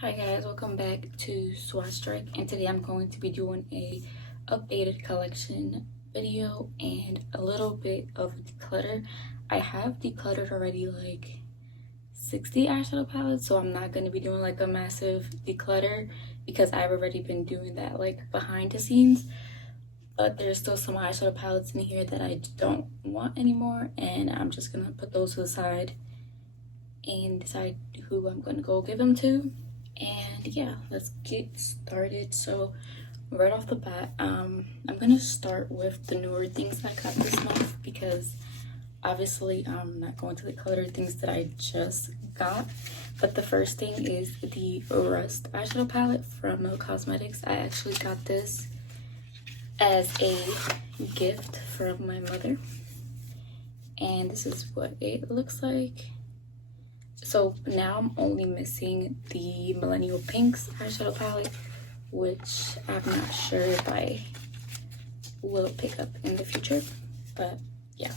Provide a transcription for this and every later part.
Hi guys, welcome back to Swatch Strike, and today I'm going to be doing a updated collection video and a little bit of declutter. I have decluttered already like 60 eyeshadow palettes, so I'm not going to be doing like a massive declutter because I've already been doing that like behind the scenes. But there's still some eyeshadow palettes in here that I don't want anymore, and I'm just gonna put those to the side and decide who I'm gonna go give them to. And yeah, let's get started. So right off the bat, I'm gonna start with the newer things I got this month because obviously I'm not going to declutter things that I just got. But the first thing is the Rust eyeshadow palette from Milk Cosmetics. I actually got this as a gift from my mother, and this is what it looks like. So now I'm only missing the Millennial Pinks eyeshadow palette, which I'm not sure if I will pick up in the future, but yeah,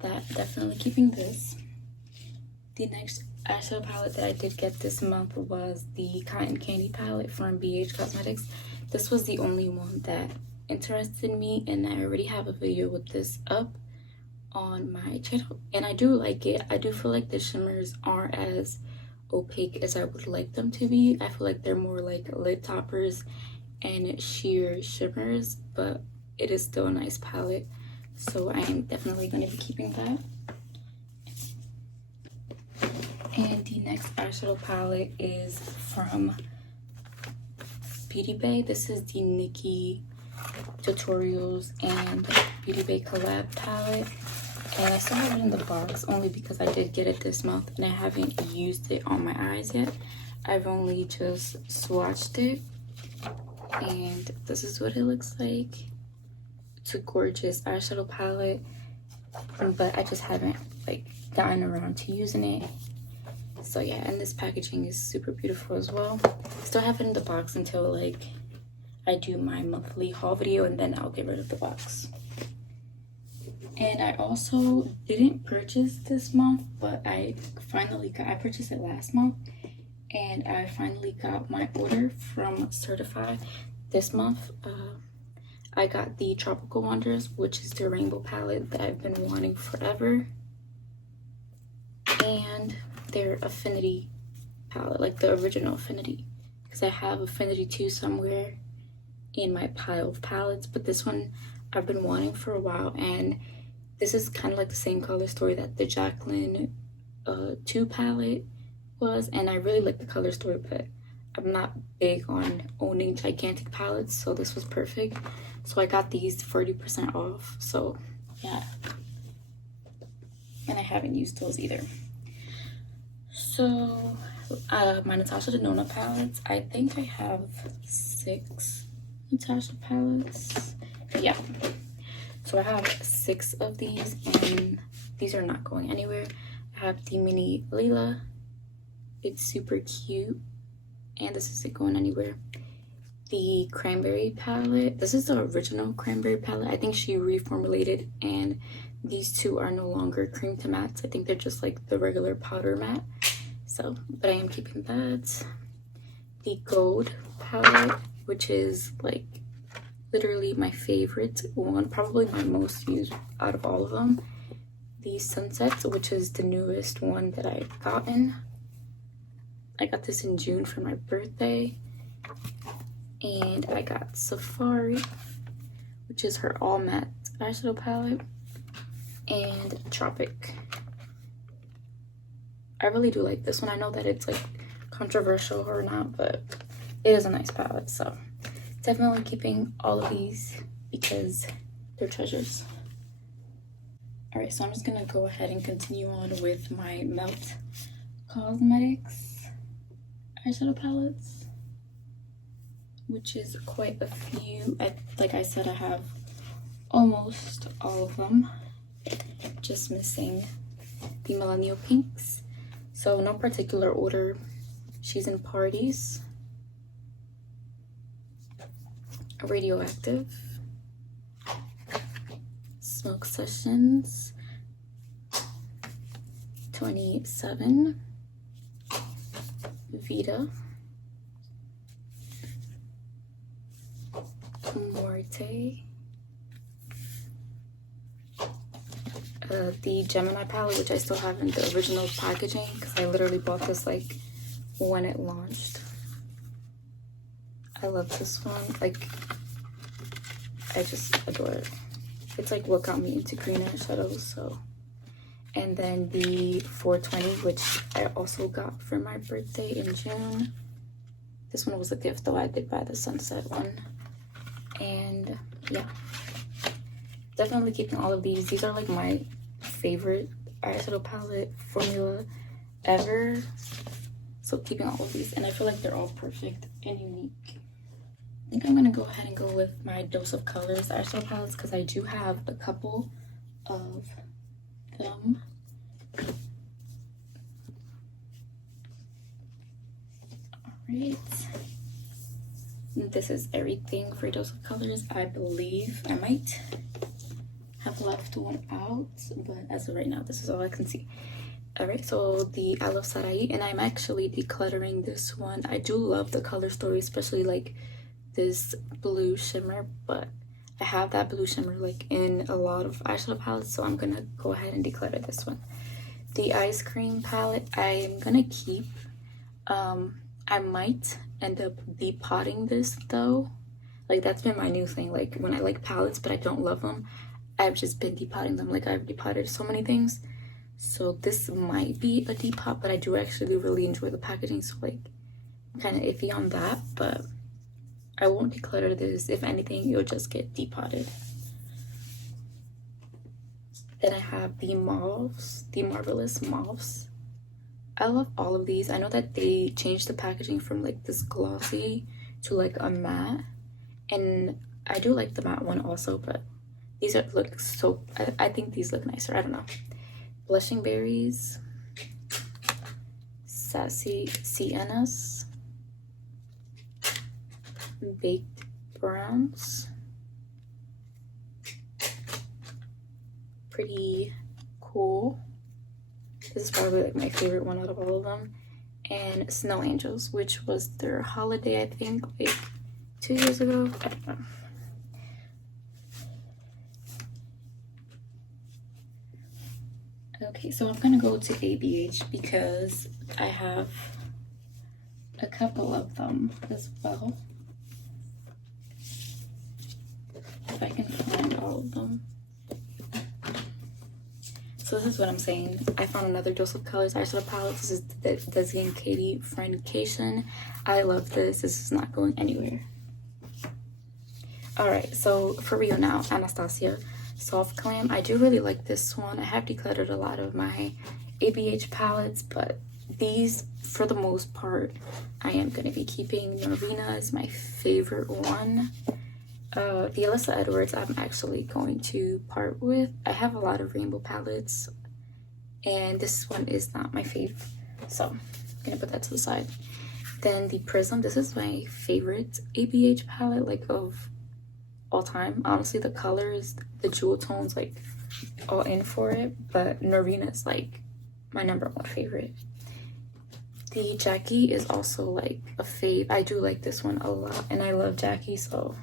that definitely keeping this. The next eyeshadow palette that I did get this month was the Cotton Candy palette from BH Cosmetics. This was the only one that interested me, and I already have a video with this up on my channel, and I do like it. I do feel like the shimmers aren't as opaque as I would like them to be. I feel like they're more like lid toppers and sheer shimmers, but it is still a nice palette, so I am definitely going to be keeping that. And the next eyeshadow palette is from Beauty Bay. This is the Nikki Tutorials and Beauty Bay Collab palette, and I still have it in the box only because I did get it this month and I haven't used it on my eyes yet. I've only just swatched it, and this is what it looks like. It's a gorgeous eyeshadow palette, but I just haven't like gotten around to using it. So yeah, and this packaging is super beautiful as well. Still have it in the box until like I do my monthly haul video, and then I'll get rid of the box. And I also didn't purchase this month, but I purchased it last month, and I finally got my order from Certified this month. I got the Tropical Wonders, which is the rainbow palette that I've been wanting forever, and their Affinity palette, like the original Affinity, because I have Affinity 2 somewhere in my pile of palettes, but this one I've been wanting for a while, and this is kind of like the same color story that the Jacqueline 2 palette was, and I really like the color story, but I'm not big on owning gigantic palettes, so this was perfect. So I got these 40% off, so yeah, and I haven't used those either. So my Natasha Denona palettes, I think I have 6 Natasha palettes. Yeah, so I have 6 of these, and these are not going anywhere. I have the mini Lila. It's super cute, and this isn't going anywhere. The Cranberry palette, this is the original Cranberry palette. I think she reformulated, and these two are no longer cream to mattes. I think they're just like the regular powder matte. So, but I am keeping that. The Gold palette, which is like literally my favorite one, probably my most used out of all of them. The Sunsets, which is the newest one that I've gotten. I got this in June for my birthday. And I got Safari, which is her all matte eyeshadow palette, and Tropic. I really do like this one. I know that it's like controversial or not, but it is a nice palette, so definitely keeping all of these because they're treasures. All right, so I'm just gonna go ahead and continue on with my Melt Cosmetics eyeshadow palettes, which is quite a few. Like I said, I have almost all of them, just missing the Millennial Pinks. So no particular order. She's in Parties, Radioactive, Smoke Sessions, 27, Vita, birthday. The Gemini palette, which I still have in the original packaging because I literally bought this like when it launched. I love this one. Like, I just adore it. It's like what got me into green eyeshadows. So, and then the 420, which I also got for my birthday in June. This one was a gift though. I did buy the sunset one. And yeah, definitely keeping all of these. These are like my favorite eyeshadow palette formula ever. So keeping all of these, and I feel like they're all perfect and unique. I think I'm gonna go ahead and go with my Dose of Colors eyeshadow palettes because I do have a couple of them. Alright. This is everything for Dose of Colors. I believe I might have left one out, but as of right now, this is all I can see. Alright, so the I Love Sarai, and I'm actually decluttering this one. I do love the color story, especially like this blue shimmer, but I have that blue shimmer like in a lot of eyeshadow palettes, so I'm gonna go ahead and declutter this one. The Ice Cream palette, I'm gonna keep. I might end up depotting this though. Like, that's been my new thing. Like, when I like palettes but I don't love them, I've just been depotting them. Like, I've depotted so many things. So this might be a depot, but I do actually really enjoy the packaging, so like I'm kind of iffy on that, but I won't declutter this. If anything, it'll just get depotted. Then I have the Mauves, the Marvelous Mauves. I love all of these. I know that they changed the packaging from like this glossy to like a matte, and I do like the matte one also, but these are look so, I think these look nicer. I don't know. Blushing Berries, Sassy Siennas, Baked Browns, Pretty Cool. This is probably like my favorite one out of all of them. And Snow Angels, which was their holiday, I think, like 2 years ago. I don't know. Okay, so I'm gonna go to ABH because I have a couple of them as well. If I can find all of them. So this is what I'm saying. I found another Dose of Colors eyeshadow palette. This is the Desi and Katie Friendcation. I love this. This is not going anywhere. Alright, so for real now, Anastasia Soft Glam. I do really like this one. I have decluttered a lot of my ABH palettes, but these, for the most part, I am going to be keeping. Norvina is my favorite one. The Alyssa Edwards, I'm actually going to part with. I have a lot of rainbow palettes, and this one is not my fave, so I'm going to put that to the side. Then the Prism, this is my favorite ABH palette, like, of all time. Honestly, the colors, the jewel tones, like, all in for it, but Norvina is like my #1 favorite. The Jackie is also like a fave. I do like this one a lot, and I love Jackie. So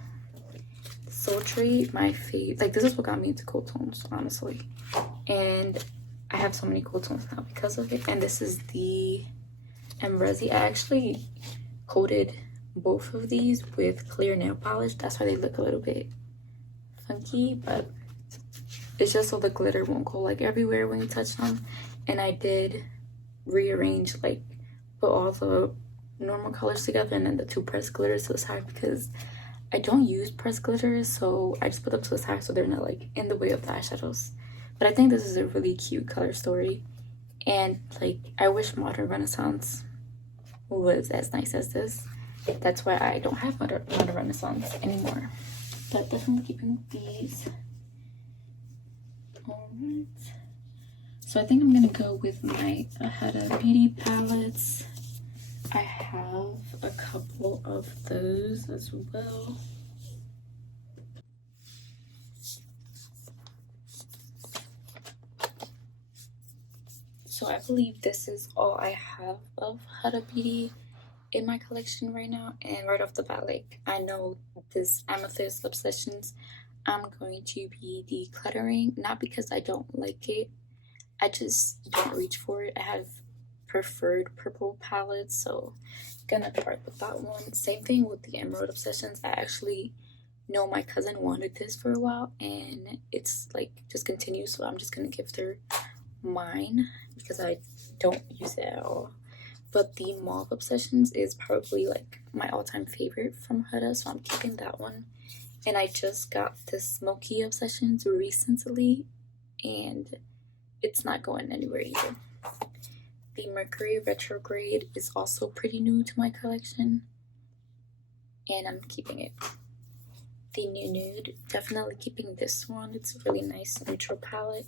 Sultry, my fave. Like, this is what got me into cool tones, honestly, and I have so many cool tones now because of it. And this is the Emrezi. I actually coated both of these with clear nail polish. That's why they look a little bit funky, but it's just so the glitter won't go like everywhere when you touch them. And I did rearrange, like, put all the normal colors together and then the 2 pressed glitters to the side, because I don't use pressed glitters, so I just put them to the side so they're not like in the way of the eyeshadows. But I think this is a really cute color story, and like, I wish Modern Renaissance was as nice as this. That's why I don't have Modern Renaissance anymore, but definitely keeping these. Alright, so I think I'm gonna go with my Huda Beauty palettes. I have a couple of those as well. So I believe this is all I have of Huda Beauty. in my collection right now, and right off the bat, like, I know this Amethyst Obsessions I'm going to be decluttering, not because I don't like it, I just don't reach for it. I have preferred purple palettes, so gonna part with that one. Same thing with the Emerald Obsessions. I actually know my cousin wanted this for a while, and it's like discontinued, so I'm just gonna give her mine because I don't use it at all. But the Mauve Obsessions is probably like my all-time favorite from Huda, so I'm keeping that one. And I just got the Smoky Obsessions recently, and it's not going anywhere either. The Mercury Retrograde is also pretty new to my collection, and I'm keeping it. The New Nude, definitely keeping this one. It's a really nice neutral palette.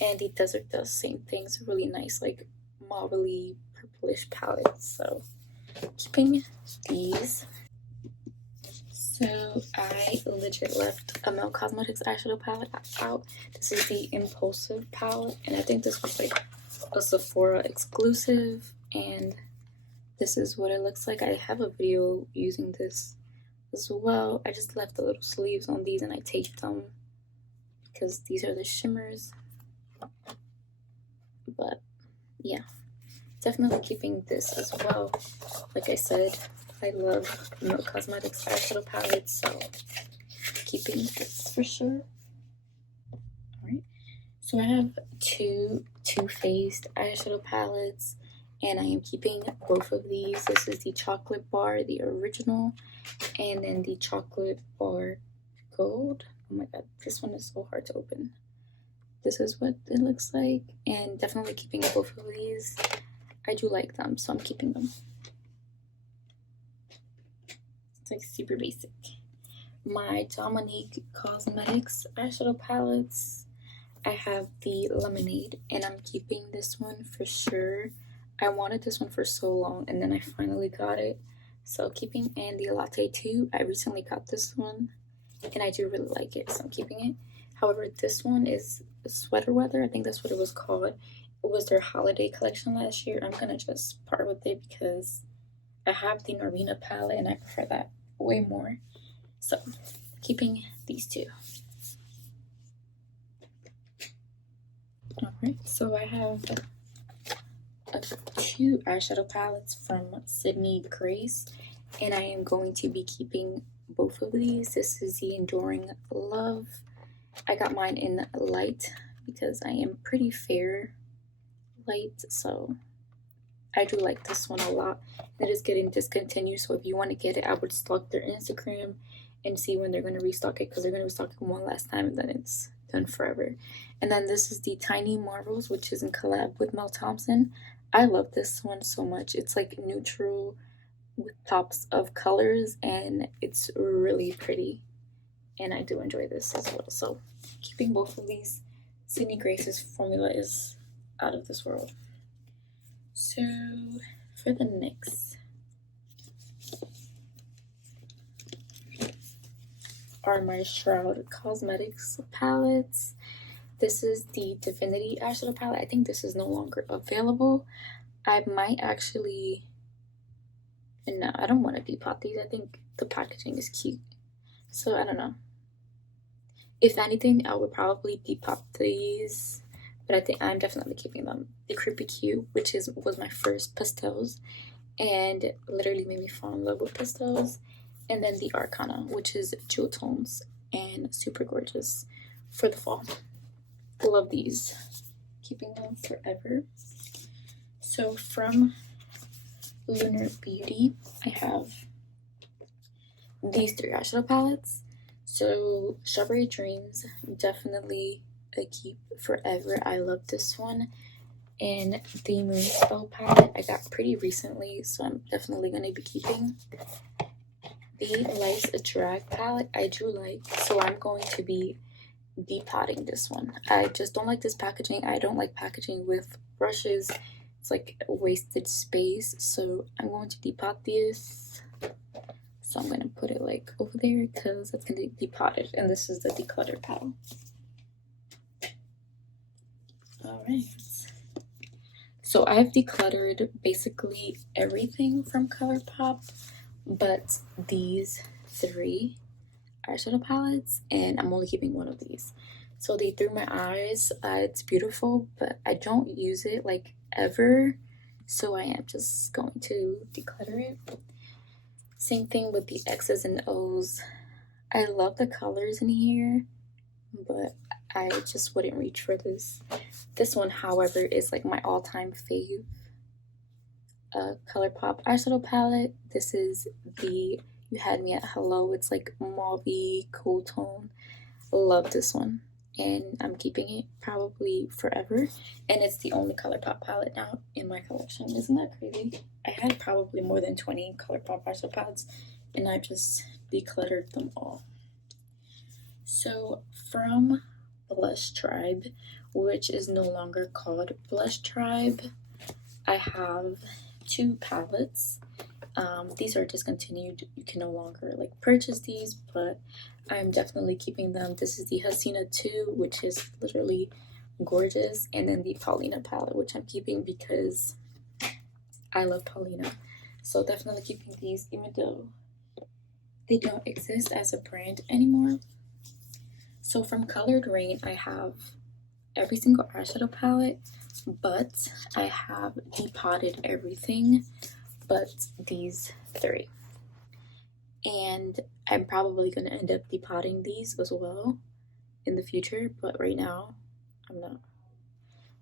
And the Desert Dust, same thing. It's a really nice, like, mauve-y, purplish palette. So, keeping these. So, I legit left a Mel Cosmetics eyeshadow palette out. This is the Impulsive Palette. And I think this was, like, a Sephora exclusive. And this is what it looks like. I have a video using this as well. I just left the little sleeves on these and I taped them because these are the shimmers. But yeah, definitely keeping this as well. Like I said, I love Milk Cosmetics eyeshadow palettes, so keeping this for sure. Alright, so I have two Too Faced eyeshadow palettes, and I am keeping both of these. This is the Chocolate Bar, the original, and then the Chocolate Bar Gold. Oh my god, this one is so hard to open. This is what it looks like, and definitely keeping both of these. I do like them, so I'm keeping them. It's like super basic. My Dominique Cosmetics eyeshadow palettes. I have the Lemonade, and I'm keeping this one for sure. I wanted this one for so long, and then I finally got it. So keeping, and the Latte 2. I recently got this one, and I do really like it, so I'm keeping it. However, this one is Sweater Weather. I think that's what it was called. It was their holiday collection last year. I'm gonna just part with it because I have the Norina palette and I prefer that way more. So, keeping these two. Alright, so I have two eyeshadow palettes from Sydney Grace, and I am going to be keeping both of these. This is the Enduring Love. I got mine in light because I am pretty fair light, so I do like this one a lot. It is getting discontinued, so if you want to get it, I would stalk their Instagram and see when they're going to restock it, because they're going to restock it one last time and then it's done forever. And then this is the Tiny Marvels, which is in collab with Mel Thompson. I love this one so much. It's like neutral with pops of colors, and it's really pretty, and I do enjoy this as well. So keeping both of these. Sydney Grace's formula is out of this world. So for the NYX are my Shroud Cosmetics palettes. This is the Affinity eyeshadow palette. I think this is no longer available. I might actually, no, I don't want to depot these. I think the packaging is cute, so I don't know. If anything, I would probably depop these, but I think I'm definitely keeping them. The Creepy Q, which was my first pastels, and literally made me fall in love with pastels. And then the Arcana, which is jewel tones and super gorgeous for the fall. Love these. Keeping them forever. So from Lunar Beauty, I have these three eyeshadow palettes. So Strawberry Dreams, definitely a keep forever. I love this one. And the Moonspell palette I got pretty recently, so I'm definitely going to be keeping. The Life's a Drag palette I do like, so I'm going to be depotting this one. I just don't like this packaging. I don't like packaging with brushes. It's like wasted space, so I'm going to depot this. So I'm going to put it like over there because that's going to be depotted, and this is the declutter palette. Alright. So I've decluttered basically everything from ColourPop, but these 3 eyeshadow palettes, and I'm only keeping one of these. So the Through My Eyes, it's beautiful, but I don't use it like ever, so I am just going to declutter it. Same thing with the X's and O's. I love the colors in here, but I just wouldn't reach for this. This one, however, is like my all-time fave ColourPop eyeshadow palette. This is the You Had Me at Hello. It's like mauve cool tone. Love this one, and I'm keeping it probably forever. And it's the only ColourPop palette now in my collection. Isn't that crazy? I had probably more than 20 ColourPop eyeshadow palettes, and I just decluttered them all. So from Blush Tribe, which is no longer called Blush Tribe, I have 2 palettes. These are discontinued. You can no longer like purchase these, but I'm definitely keeping them. This is the Hasina 2, which is literally gorgeous, and then the Paulina palette, which I'm keeping because I love Paulina. So definitely keeping these, even though they don't exist as a brand anymore. So from Colored Rain, I have every single eyeshadow palette, but I have depotted everything but these 3. And I'm probably going to end up depotting these as well in the future, but right now I'm not.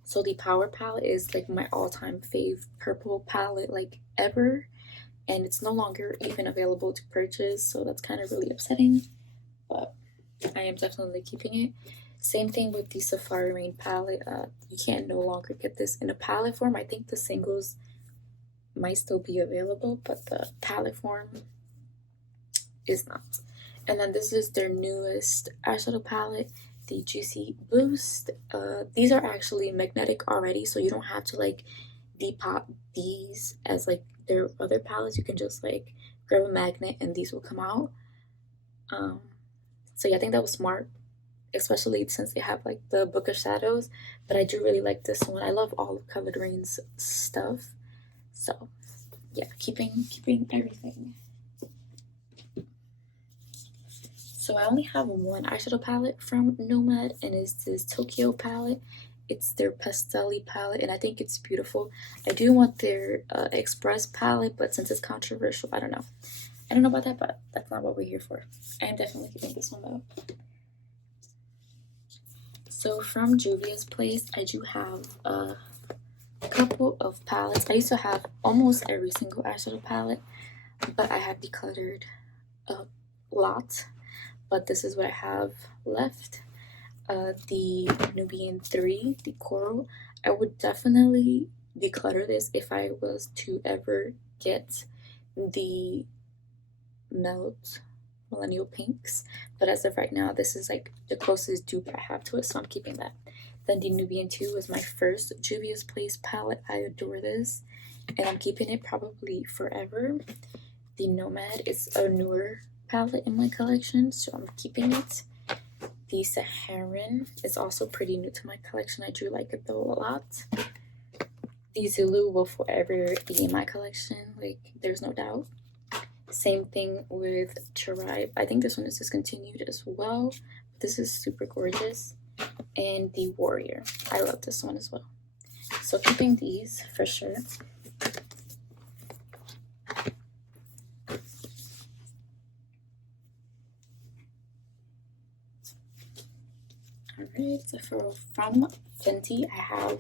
So the Power palette is like my all-time fave purple palette like ever, and it's no longer even available to purchase, so that's kind of really upsetting, but I am definitely keeping it. Same thing with the Safari Rain palette. You can no longer get this in a palette form. I think the singles might still be available, but the palette form is not. And then this is their newest eyeshadow palette, the Juicy Boost. These are actually magnetic already, so you don't have to like depot these as like their other palettes. You can just like grab a magnet and these will come out. So yeah, I think that was smart, especially since they have like the Book of Shadows, but I do really like this one. I love all of Colored Rain's stuff, so yeah, keeping everything. So I only have one eyeshadow palette from Nomad, and it's this Tokyo palette. It's their Pastelli palette, and I think it's beautiful. I do want their Express palette, but since it's controversial, I don't know about that, but that's not what we're here for. I am definitely keeping this one though. So from Juvia's Place, I do have a couple of palettes. I used to have almost every single eyeshadow palette, but I have decluttered a lot. But this is what I have left. The Nubian 3, the Coral. I would definitely declutter this if I was to ever get the Millennial Pinks, but as of right now, this is like the closest dupe I have to it, so I'm keeping that. Then the Nubian 2 was my first Juvia's Place palette. I adore this, and I'm keeping it probably forever. The Nomad is a newer palette in my collection, so I'm keeping it. The Saharan is also pretty new to my collection. I do like it though a lot. The Zulu will forever be in my collection, like there's no doubt. Same thing with Tribe. I think this one is discontinued as well. This is super gorgeous. And the Warrior. I love this one as well. So keeping these for sure. Alright, so from Fenty, I have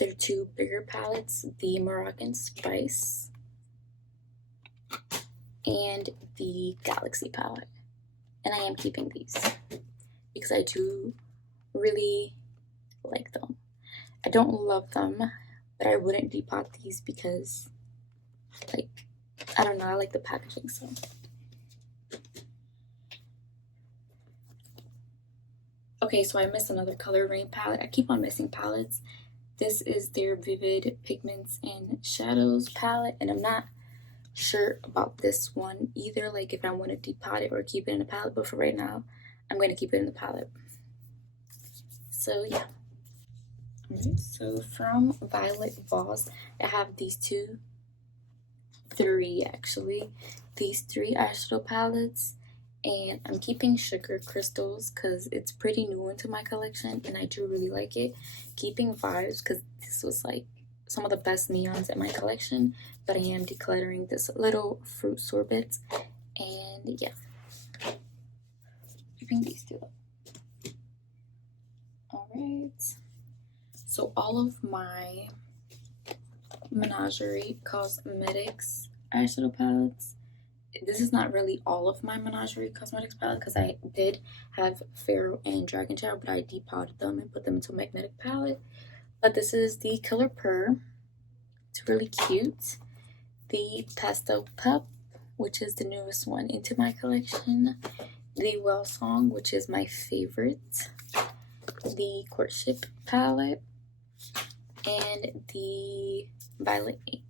their 2 bigger palettes, the Moroccan Spice and the Galaxy palette, and I am keeping these because I do really like them. I don't love them, but I wouldn't depot these because, like, I don't know, I like the packaging. So okay, so I missed another Color Rain palette. I keep on missing palettes. This is their Vivid Pigments and Shadows palette, and I'm not sure about this one either, like if I want to depot it or keep it in the palette, but for right now I'm going to keep it in the palette. So yeah, Alright, so from Violet Voss, I have three actually, these three eyeshadow palettes, and I'm keeping Sugar Crystals because it's pretty new into my collection and I do really like it. Keeping Vibes because this was like some of the best neons in my collection, but I am decluttering this little fruit sorbet, and yeah, keeping these two up. Alright, so all of my Menagerie Cosmetics eyeshadow palettes. This is not really all of my Menagerie Cosmetics palette because I did have Pharaoh and Dragon Child, but I depotted them and put them into a magnetic palette. But this is the Color Purr. It's really cute. The Pastel Pup, which is the newest one into my collection. The Well Song, which is my favorite. The Courtship palette. And the Violet Ink.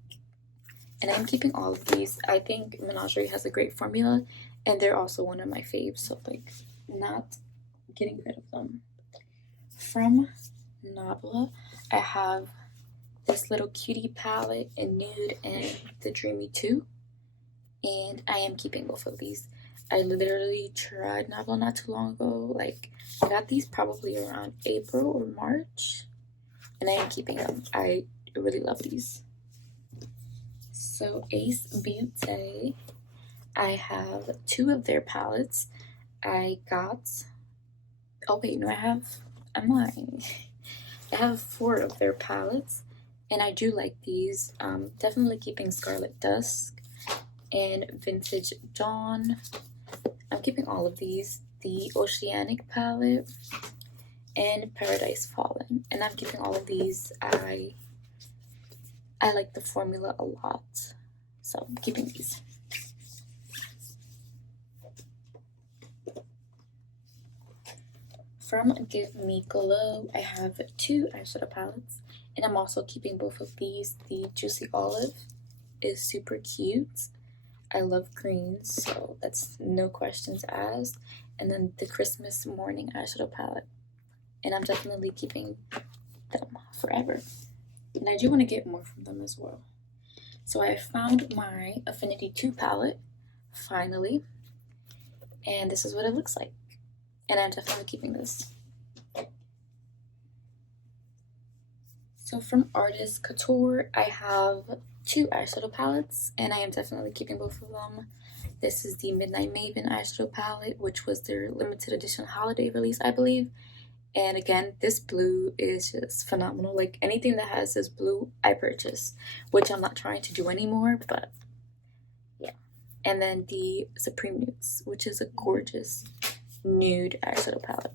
And I'm keeping all of these. I think Menagerie has a great formula, and they're also one of my faves, so like not getting rid of them. From Nabla, I have this little cutie palette in Nude and the Dreamy 2, and I am keeping both of these. I literally tried Nabla not too long ago. Like, I got these probably around April or March, and I am keeping them. I really love these. So Ace Beauty, I have two of their palettes. I got, oh wait, no, I'm lying. I have four of their palettes, and I do like these. Definitely keeping Scarlet Dusk and Vintage Dawn. I'm keeping all of these. The Oceanic palette and Paradise Fallen, and I'm keeping all of these. I like the formula a lot, so I'm keeping these. From Give Me Glow, I have two eyeshadow palettes, and I'm also keeping both of these. The Juicy Olive is super cute. I love greens, so that's no questions asked. And then the Christmas Morning eyeshadow palette, and I'm definitely keeping them forever. And I do want to get more from them as well. So I found my Affinity 2 palette, finally. And this is what it looks like. And I'm definitely keeping this. So from Artist Couture, I have two eyeshadow palettes, and I am definitely keeping both of them. This is the Midnight Maven eyeshadow palette, which was their limited edition holiday release, I believe. And again, this blue is just phenomenal. Like, anything that has this blue, I purchase, which I'm not trying to do anymore, but yeah. And then the Supreme Nudes, which is a gorgeous nude eyeshadow palette.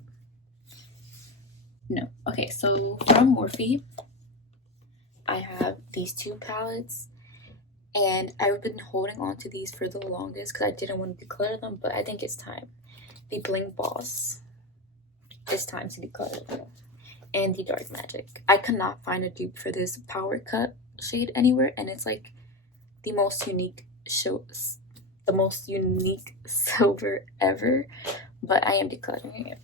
No, okay, so from Morphe, I have these two palettes, and I've been holding on to these for the longest because I didn't want to declutter them, but I think it's time. The Bling Boss. It's time to declutter them. And the Dark Magic. I could not find a dupe for this Power Cut shade anywhere, and it's like the most unique silver ever, but I am decluttering it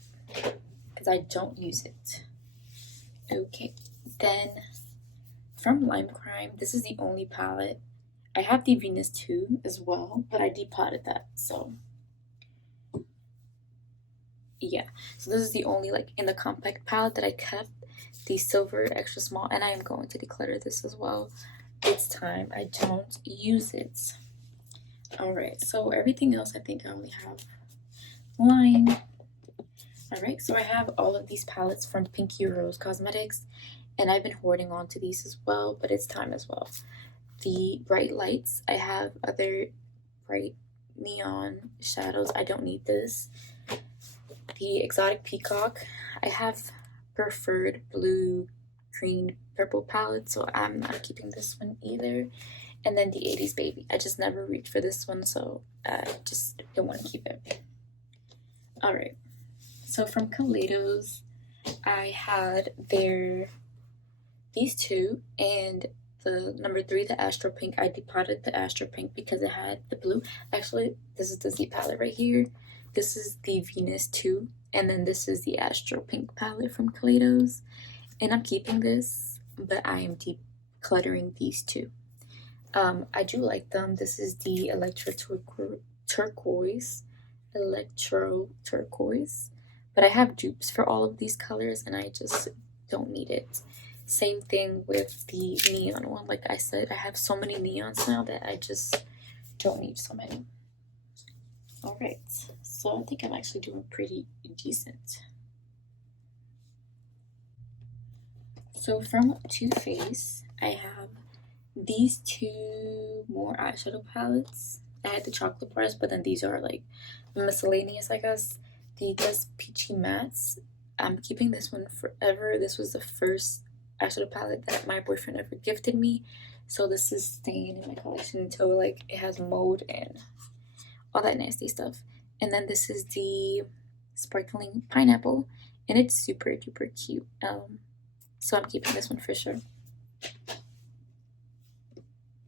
because I don't use it. Okay, then from Lime Crime, this is the only palette. I have the Venus 2 as well, but I depotted that, so yeah. So this is the only, like, in the compact palette that I kept, the silver extra small, and I am going to declutter this as well. It's time. I don't use it. Alright, so everything else I think I only have one. Alright, so I have all of these palettes from Pinky Rose Cosmetics, and I've been hoarding on to these as well, but it's time as well. The Bright Lights, I have other bright neon shadows. I don't need this. The Exotic Peacock, I have preferred blue, green, purple palette, so I'm not keeping this one either. And then the 80s Baby, I just never reached for this one, so I just don't want to keep it. Alright, so from Kaleidos, I had these two, and the number 3, the Astro Pink. I depotted the Astro Pink because it had the blue. Actually, this is the Z palette right here. This is the Venus 2, and then this is the Astro Pink palette from Kaleidos. and I'm keeping this, but I am decluttering these two. I do like them. This is the turquoise, electro turquoise, but I have dupes for all of these colors, and I just don't need it. Same thing with the neon one. Like I said, I have so many neons now that I just don't need so many. All right, so I think I'm actually doing pretty decent. So from Too Faced, I have these two more eyeshadow palettes. I had the chocolate bars, but then these are like miscellaneous, I guess. The Just Peachy Mattes. I'm keeping this one forever. This was the first eyeshadow palette that my boyfriend ever gifted me, so this is staying in my collection until like it has mold and all that nasty stuff. And then this is the Sparkling Pineapple, and it's super duper cute. So I'm keeping this one for sure.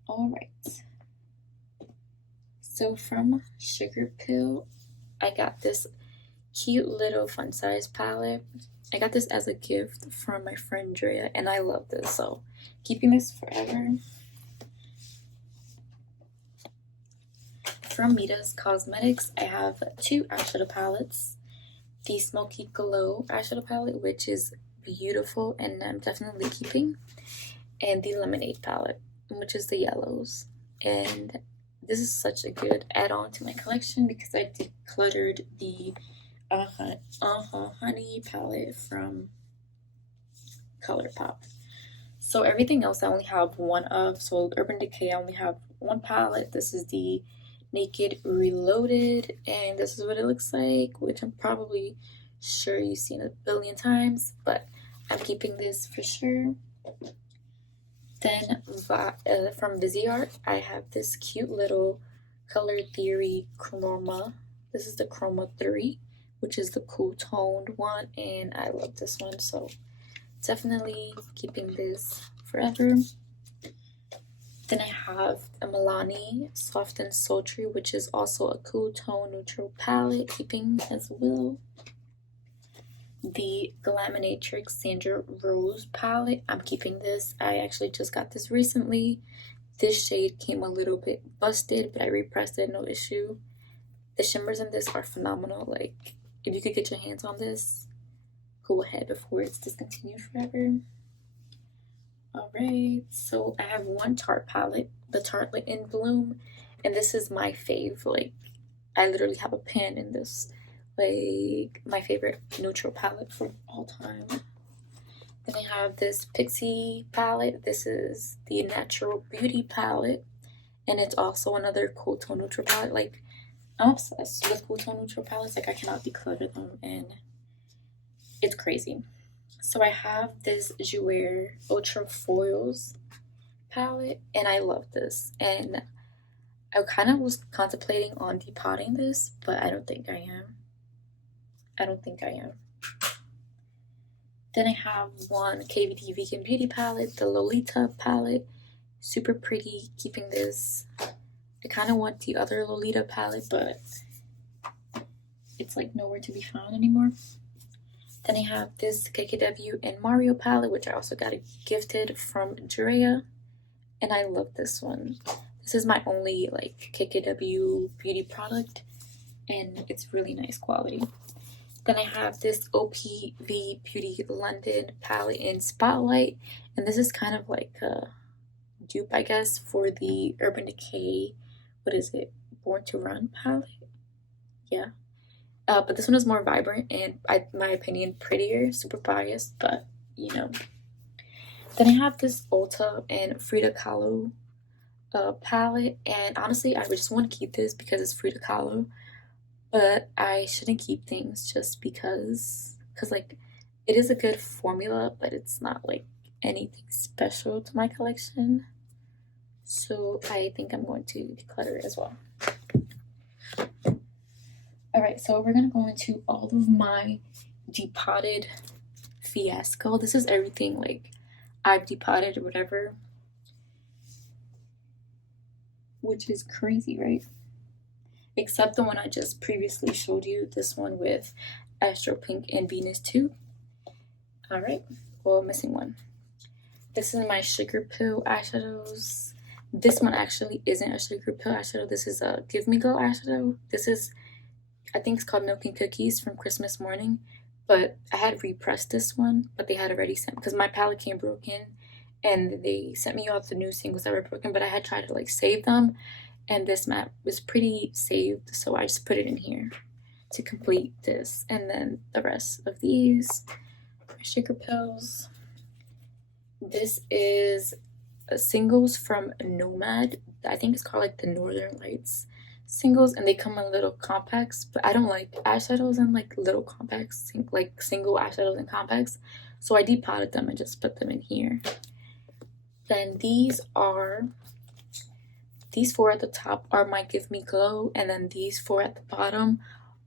All right. So from Sugar Pill, I got this cute little fun size palette. I got this as a gift from my friend Drea, and I love this, so keeping this forever. From Mita's Cosmetics, I have two eyeshadow palettes. The Smoky Glow eyeshadow palette, which is beautiful and I'm definitely keeping, and the Lemonade palette, which is the yellows. And this is such a good add-on to my collection because I decluttered the Honey palette from ColourPop. So everything else I only have one of. So Urban Decay, I only have one palette. This is the Naked Reloaded, and this is what it looks like, which I'm probably sure you've seen a billion times, but I'm keeping this for sure. Then from Viseart, I have this cute little Color Theory Chroma. This is the Chroma 3, which is the cool toned one, and I love this one, so definitely keeping this forever. Then I have a Milani Soft and Sultry, which is also a cool tone neutral palette, keeping as well. The Glaminatrix Sandra Rose palette, I'm keeping this. I actually just got this recently. This shade came a little bit busted, but I repressed it, no issue. The shimmers in this are phenomenal. Like, if you could get your hands on this, go ahead before it's discontinued forever. Alright, so I have one Tarte palette, the Tarte in Bloom, and this is my fave. Like, I literally have a pen in this. Like, my favorite neutral palette from all time. Then I have this Pixi palette. This is the Natural Beauty palette, and it's also another cool tone neutral palette. Like, I'm obsessed with cool tone neutral palettes. Like, I cannot declutter them, and it's crazy. So I have this Jouer Ultra Foils palette, and I love this. And I kind of was contemplating on depotting this, but I don't think I am. Then I have one KVD Vegan Beauty palette, the Lolita palette. Super pretty, keeping this. I kind of want the other Lolita palette, but it's like nowhere to be found anymore. Then I have this KKW and Mario palette, which I also got gifted from Drea, and I love this one. This is my only like KKW beauty product, and it's really nice quality. Then I have this OPV Beauty London palette in Spotlight, and this is kind of like a dupe, I guess, for the Urban Decay, what is it, Born to Run palette? Yeah. But this one is more vibrant and, my opinion, prettier. Super biased, but you know. Then I have this Ulta and Frida Kahlo palette, and honestly, I just want to keep this because it's Frida Kahlo. But I shouldn't keep things just because like it is a good formula, but it's not like anything special to my collection. So I think I'm going to declutter it as well. Alright, so we're gonna go into all of my depotted fiasco. This is everything like I've depotted or whatever, which is crazy, right? Except the one I just previously showed you, this one with Astro Pink and Venus 2. Alright, well, missing one. This is my Sugar Pill eyeshadows. This one actually isn't a Sugar Pill eyeshadow. This is a Give Me Glow eyeshadow. This is, I think it's called Milk and Cookies from Christmas Morning. But I had repressed this one, but they had already sent, because my palette came broken. And they sent me all the new singles that were broken, but I had tried to like save them. And this map was pretty saved, so I just put it in here to complete this. And then the rest of these are Sugar Pills. This is singles from Nomad. I think it's called like the Northern Lights singles, and they come in little compacts, but I don't like eyeshadows in like little compacts, like single eyeshadows and compacts, so I depotted them and just put them in here. Then these four at the top are my Give Me Glow, and then these four at the bottom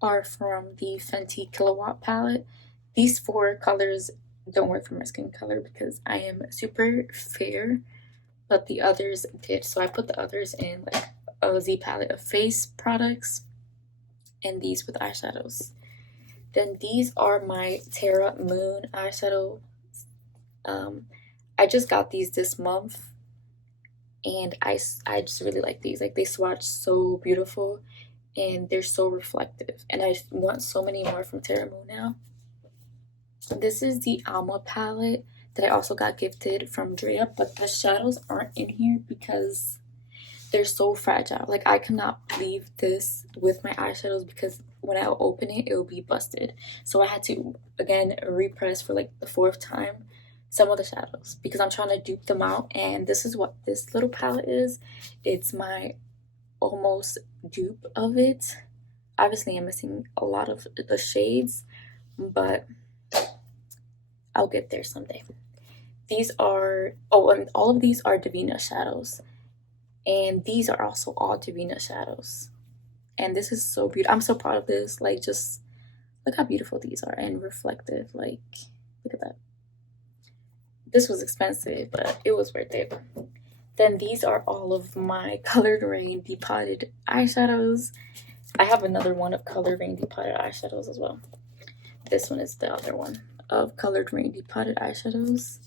are from the Fenty Kilowatt palette. These four colors don't work for my skin color because I am super fair, but the others did, so I put the others in like a Z palette of face products, and these with eyeshadows. Then these are my Terra Moon eyeshadow. I just got these this month, and I just really like these. Like, they swatch so beautiful, and they're so reflective, and I want so many more from Terra Moon now. This is the Alma palette that I also got gifted from Drea, but the shadows aren't in here because they're so fragile. Like, I cannot leave this with my eyeshadows because when I open it, it'll be busted. So I had to, again, repress for like the 4th time some of the shadows because I'm trying to dupe them out. And this is what this little palette is. It's my almost dupe of it. Obviously, I'm missing a lot of the shades, but I'll get there someday. These are, and all of these are Divina shadows. And these are also all Divina shadows. And this is so beautiful. I'm so proud of this. Like, just look how beautiful these are and reflective. Like, look at that. This was expensive, but it was worth it. Then these are all of my Colored Rain depotted eyeshadows. I have another one of Colored Rain depotted eyeshadows as well. This one is the other one of Colored Rain depotted eyeshadows.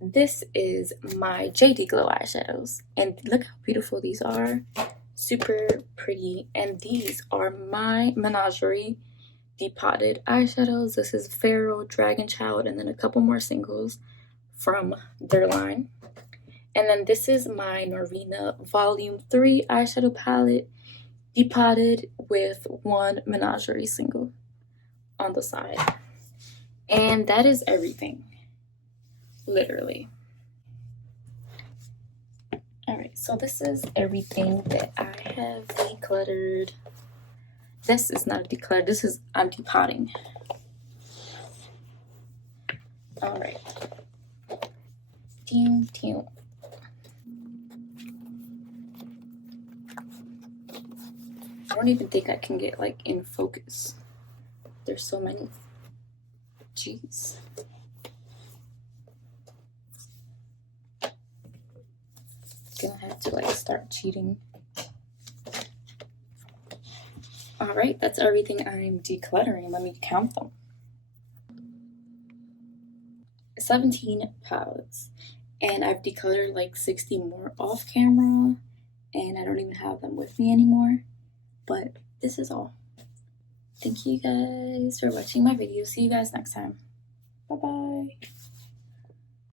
This is my JD Glow eyeshadows, and look how beautiful these are. Super pretty. And these are my Menagerie depotted eyeshadows. This is Pharaoh, Dragon Child, and then a couple more singles from their line. And then this is my Norvina Volume 3 eyeshadow palette depotted with one Menagerie single on the side. And that is everything. Literally. Alright, so this is everything that I have decluttered. This is not decluttered, this is, I'm depotting. Alright. I don't even think I can get like in focus. There's so many. Jeez. Gonna have to like start cheating. All right, that's everything I'm decluttering. Let me count them. 17 palettes, and I've decluttered like 60 more off camera, and I don't even have them with me anymore. But this is all. Thank you guys for watching my video. See you guys next time. Bye bye.